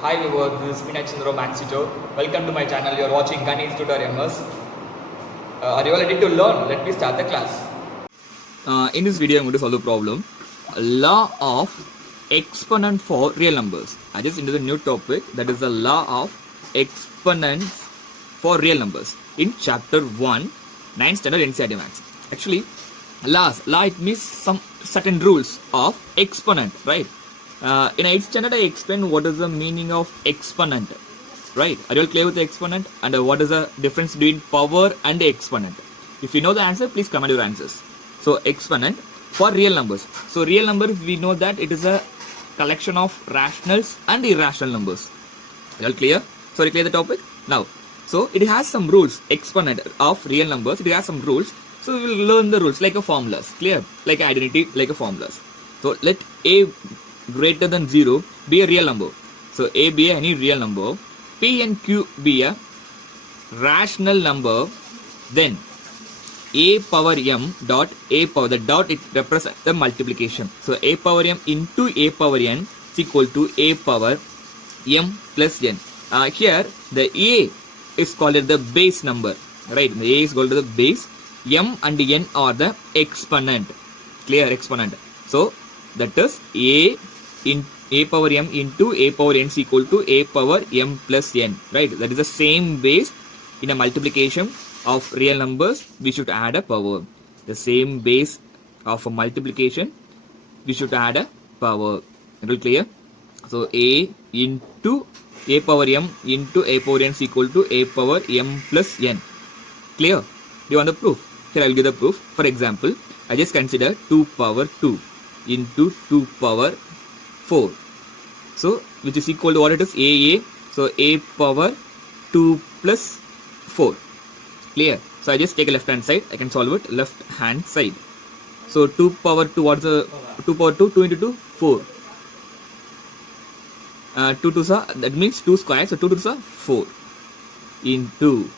Hi viewers, this is Meenakshi Chandra Maxito. Welcome to my channel. You are watching Ganesh Tutorials. Are you all ready to learn? Let me start the class. In this video, I'm going to solve the problem. Law of exponent for real numbers. I just into the new topic, that is the law of exponents for real numbers in chapter 1, 9th standard NCERT Maths. Actually, law it means some certain rules of exponent, right? In 8th standard, I explained what is the meaning of exponent, right? Are you all clear with the exponent? And what is the difference between power and exponent? If you know the answer, please comment your answers. So, exponent for real numbers. So, real numbers, we know that it is a collection of rationals and irrational numbers. Are you all clear? So, are you clear the topic? Now, so it has some rules. Exponent of real numbers, it has some rules. So, we will learn the rules like a formulas. Clear? Like identity, like a formulas. So, let A greater than 0 be a real number. So A be any real number, P and Q be a rational number, then A power m dot A power, the dot it represents the multiplication. So A power m into A power n is equal to A power m plus n. Here the A is called the base number, right? The A is called the base, m and n are the exponent. Clear? Exponent. So that is A in A power m into A power n is equal to A power m plus n, right? That is the same base. In a multiplication of real numbers, we should add a power. The same base of a multiplication, we should add a power. Is it clear? So A into A power m into A power n is equal to A power m plus n. Clear? Do you want the proof? Here I will give the proof. For example, I just consider 2 power 2 into 2 power 4. So, which is equal to what it is? AA. So, A power 2 plus 4. Clear? So, I just take a left hand side. I can solve it left hand side. So, 2 power 2, what's the 2 power 2? 2 into 2, 4. 2 to that means 2 square. So, 2 to 4 into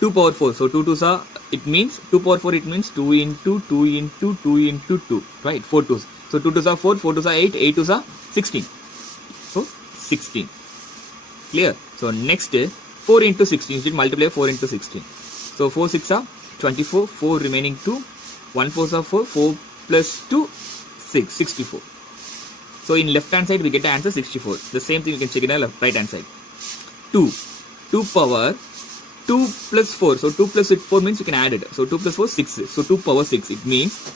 2 power 4. So, 2 to it means 2 power 4, it means 2 into 2 into 2 into 2, right? 4 2s. So 2 to 4, 4 to 8, 8 to 16. So 16. Clear? So next 4 into 16. You should multiply 4 into 16. So 4 6 are 24. 4 remaining 2. 1 4 are 4. 4 plus 2 6. 64. So in left hand side we get the answer 64. The same thing you can check in the right hand side. 2. 2 power 2 plus 4. So 2 plus 4 means you can add it. So 2 plus 4 6. So 2 power 6. It means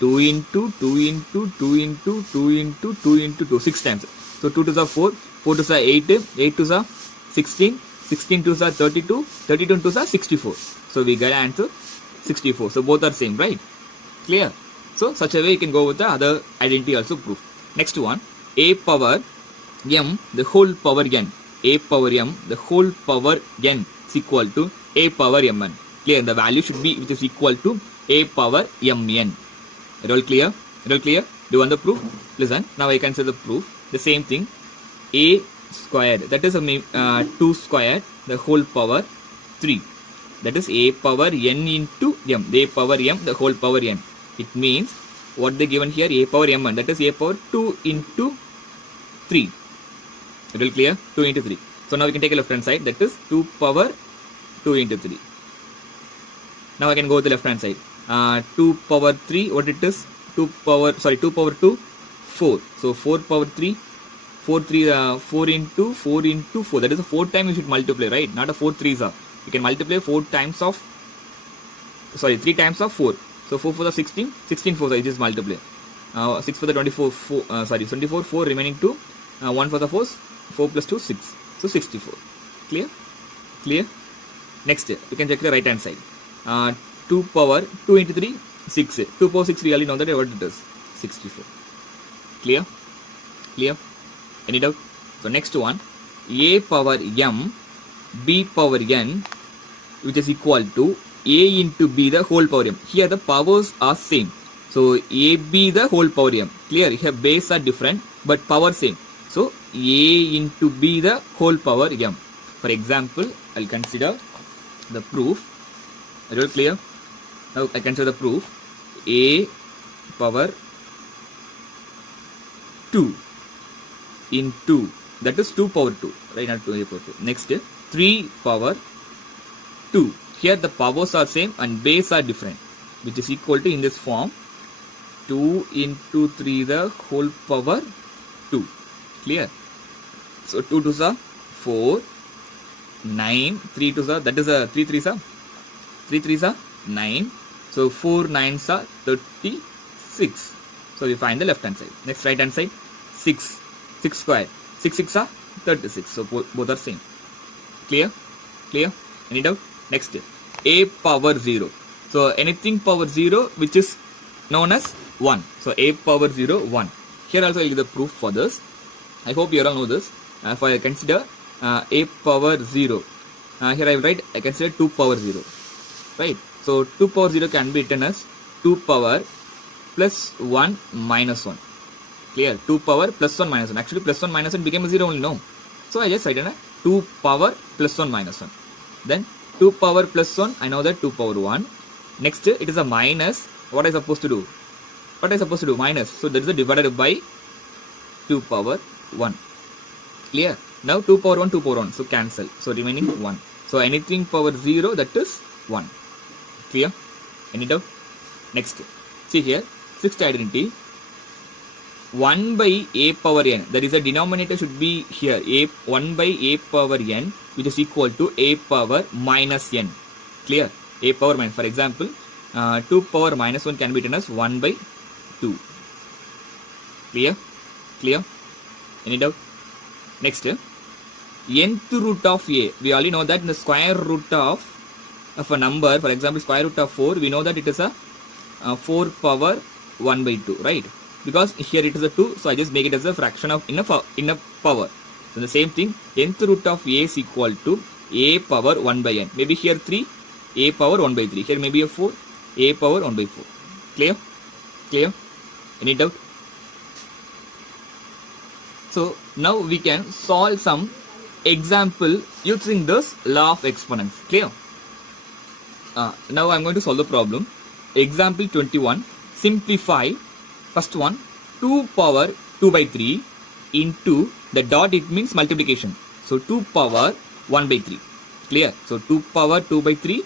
2 into 2 into 2 into 2 into 2 into 2, 6 times. So 2 to the 4, 4 to the 8, 8 to the 16, 16 to the 32, 32 to the 64. So we get answer 64. So both are same, right? Clear? So such a way you can go with the other identity also proof. Next one, A power m the whole power n. A power m the whole power n is equal to A power mn. Clear? The value should be which is equal to A power mn. It all clear? It all clear? Do you want the proof? Listen. Now I can say the proof. The same thing. A squared. That is a 2 squared. The whole power 3. That is A power n into m. A power m. The whole power n. It means what they given here. A power m. That is A power 2 into 3. It all clear? 2 into 3. So now we can take a left hand side. That is 2 power 2 into 3. Now I can go to the left hand side. 2 power 3, what it is? 2 power 2, 4. So 4 power 3, 4 into 4. That is a 4 times you should multiply, right? Not a 4 3s are. You can multiply 4 times of, 3 times of 4. So 4 for the 16, 16 for the, it is multiply. 6 for the 24, 24, 4 remaining 2. 1 for the 4, 4 plus 2, 6. So 64. Clear? Clear? Next, you can check the right hand side. 2 power 2 into 3, 6. 2 power 6, really know that what it is? 64. Clear? Clear? Any doubt? So next one, A power m, B power n, which is equal to A into B the whole power m. Here the powers are same. So A, B the whole power m. Clear? Here base are different, but power same. So A into B the whole power m. For example, I'll consider the proof. Is it clear? Now I can say the proof. A power 2 into that is 2 power 2, right? Not 2 power 2. Next, 3 power 2. Here the powers are same and base are different, which is equal to, in this form, 2 into 3 the whole power 2. Clear? So 2 2s are 4, 9, 3 2s are, that is a 3 3s are 3 3s are 9. So 4 9s are 36. So we find the left hand side. Next, right hand side, 6 square, 6 6 are 36. So both are same. Clear? Clear? Any doubt? Next, a power 0. So anything power 0 which is known as 1. So a power 0 1. Here also I will give the proof for this. I hope you all know this. If I consider a power 0, here I will write, I consider 2 power 0, right? So 2 power 0 can be written as 2 power plus 1 minus 1. Clear? 2 power plus 1 minus 1. Actually plus 1 minus 1 became a 0 only, no? So I just write 2 power plus 1 minus 1. Then 2 power plus 1, I know that 2 power 1. Next, it is a minus. What I supposed to do? What I supposed to do? Minus. So that is a divided by 2 power 1. Clear? Now 2 power 1, 2 power 1. So cancel. So remaining 1. So anything power 0, that is 1. Clear? Any doubt? Next. See here. Sixth identity. 1 by a power n. That is the denominator should be here. 1 by a power n, which is equal to a power minus n. Clear? A power minus. For example, 2 power minus 1 can be written as 1 by 2. Clear? Clear? Any doubt? Next, nth root of a. We already know that in the square root of a number, for example, square root of 4, we know that it is a 4 power 1 by 2, right? Because here it is a 2, so I just make it as a fraction of in a power. So the same thing, nth root of a is equal to a power 1 by n. Maybe here 3, a power 1 by 3. Here maybe a 4, a power 1 by 4. Clear? Clear? Any doubt? So now we can solve some example using this law of exponents. Clear? Now I am going to solve the problem. Example 21. Simplify. First one, 2 power 2 by 3 into the dot, it means multiplication. So 2 power 1 by 3. Clear? So 2 power 2 by 3,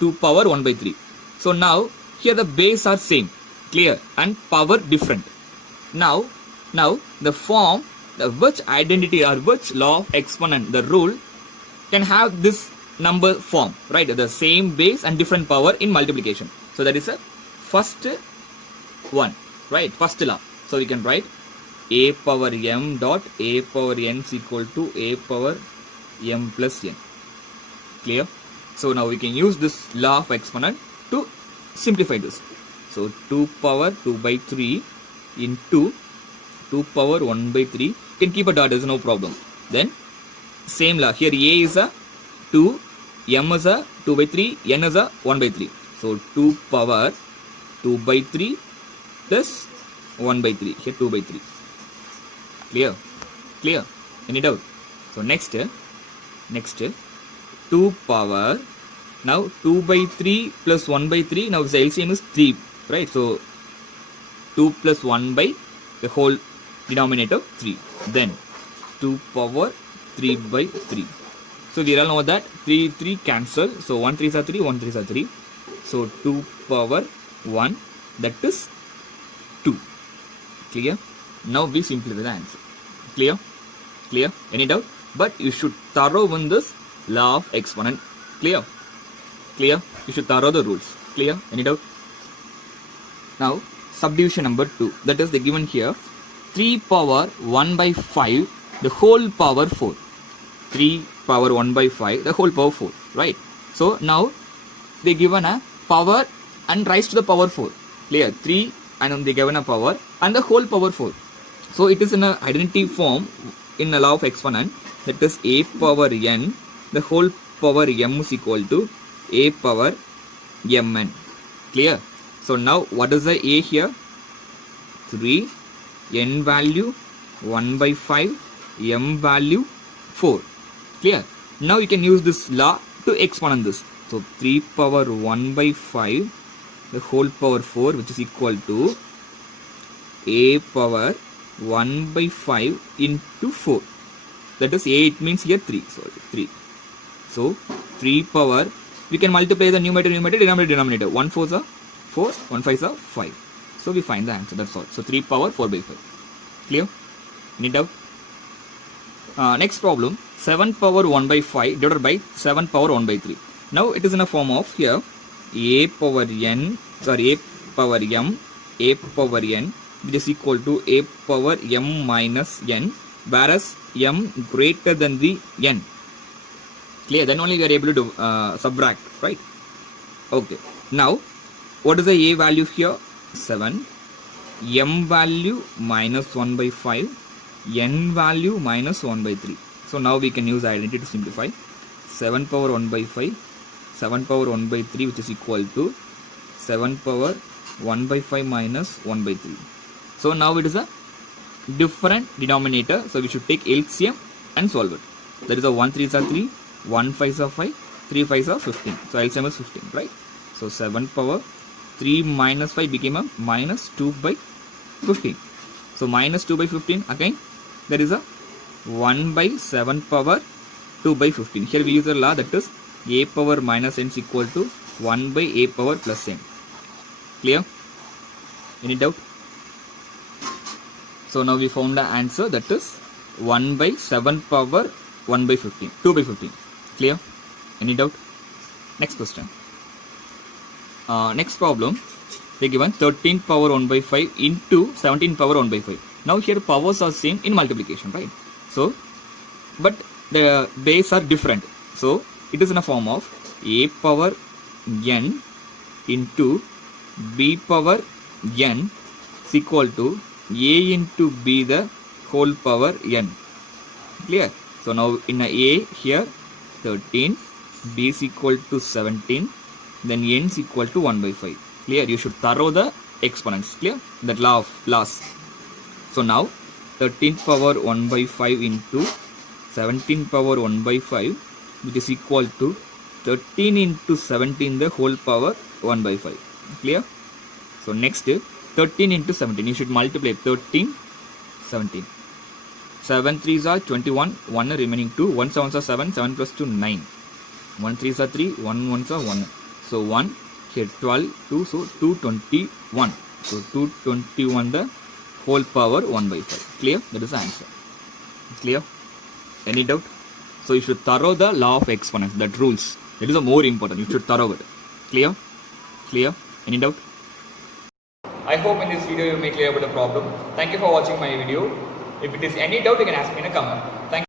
2 power 1 by 3. So now here the base are same. Clear? And power different. Now the form, which identity or which law of exponent, the rule can have this number form, right? The same base and different power in multiplication. So that is a first one, right? First law. So we can write a power m dot a power n is equal to a power m plus n. Clear? So now we can use this law of exponent to simplify this. So 2 power 2 by 3 into 2 power 1 by 3. You can keep a dot, there is no problem. Then same law. Here a is a 2, m is a 2 by 3, n is a 1 by 3. So 2 power 2 by 3 plus 1 by 3. Here 2 by 3. Clear? Clear? Any doubt? So next 2 power, now 2 by 3 plus 1 by 3. Now the LCM is 3, right? So 2 plus 1 by the whole denominator 3. Then 2 power 3 by 3. So we all know that 3 cancel. So 1 3s are 3, 1 3s are 3. So 2 power 1, that is 2. Clear? Now we simplify the answer. Clear? Clear? Any doubt? But you should thorough in this law of exponent. Clear? Clear? You should thorough the rules. Clear? Any doubt? Now subdivision number 2. That is the given here. 3 power 1 by 5, the whole power 4. 3 power 1 by 5, the whole power 4. Right? So now they given a power and rise to the power 4. Clear? 3 and they given a power and the whole power 4. So it is in a identity form in a law of exponent. That is a power n, the whole power m is equal to a power mn. Clear? So now what is the a here? 3, n value 1 by 5, m value 4. Clear? Now you can use this law to exponent this. So 3 power 1 by 5, the whole power 4, which is equal to a power 1 by 5 into 4. that is a, it means here 3. So 3. So 3 power, we can multiply the numerator, denominator. 1 4s are 4, 1 5s are 5. So we find the answer, that's all. So 3 power 4 by 5. Clear? Any doubt? Next problem, 7 power 1 by 5 divided by 7 power 1 by 3. Now it is in a form of here a power n, a power m, a power n, which is equal to a power m minus n, whereas m greater than the n. Clear? Then only we are able to do, subtract, right? Okay. Now, what is the a value here? 7. M value minus 1 by 5. N value minus 1 by 3. So now we can use identity to simplify. 7 power 1 by 5. 7 power 1 by 3, which is equal to 7 power 1 by 5 minus 1 by 3. So now it is a different denominator. So we should take LCM and solve it. That is a 1 3s are 3. 1 5s are 5, 3 5s are 15. So LCM is 15, right? So 7 power 3 minus 5 became a minus 2 by 15. So minus 2 by 15, again there is a 1 by 7 power 2 by 15. Here we use the law, that is a power minus n is equal to 1 by a power plus n. Clear? Any doubt? So now we found the answer, that is 1 by 7 power 1 by 15, 2 by 15. Clear? Any doubt? Next question. Next problem, they given 13 power 1 by 5 into 17 power 1 by 5. Now here powers are same in multiplication, right? So, but the base are different. So it is in a form of a power n into b power n is equal to a into b the whole power n. Clear? So now in a here 13, b is equal to 17, then n is equal to 1 by 5. Clear? You should thorough the exponents. Clear? That law of loss. So now 13 power 1 by 5 into 17 power 1 by 5, which is equal to 13 into 17 the whole power 1 by 5. Clear? So next 13 into 17. You should multiply 13, 17. 7 3s are 21, 1 remaining 2, 1 7s are 7, 7 plus 2 9. 1 3s are 3, 1 1s are 1. So 1, here 12, 2, so 221. So 221 the whole power 1 by 5. Clear? That is the answer. Clear? Any doubt? So you should thorough the law of exponents, that rules. That is the more important. You should thorough it. Clear? Clear? Any doubt? I hope in this video you may clear about the problem. Thank you for watching my video. If it is any doubt, you can ask me in a comment.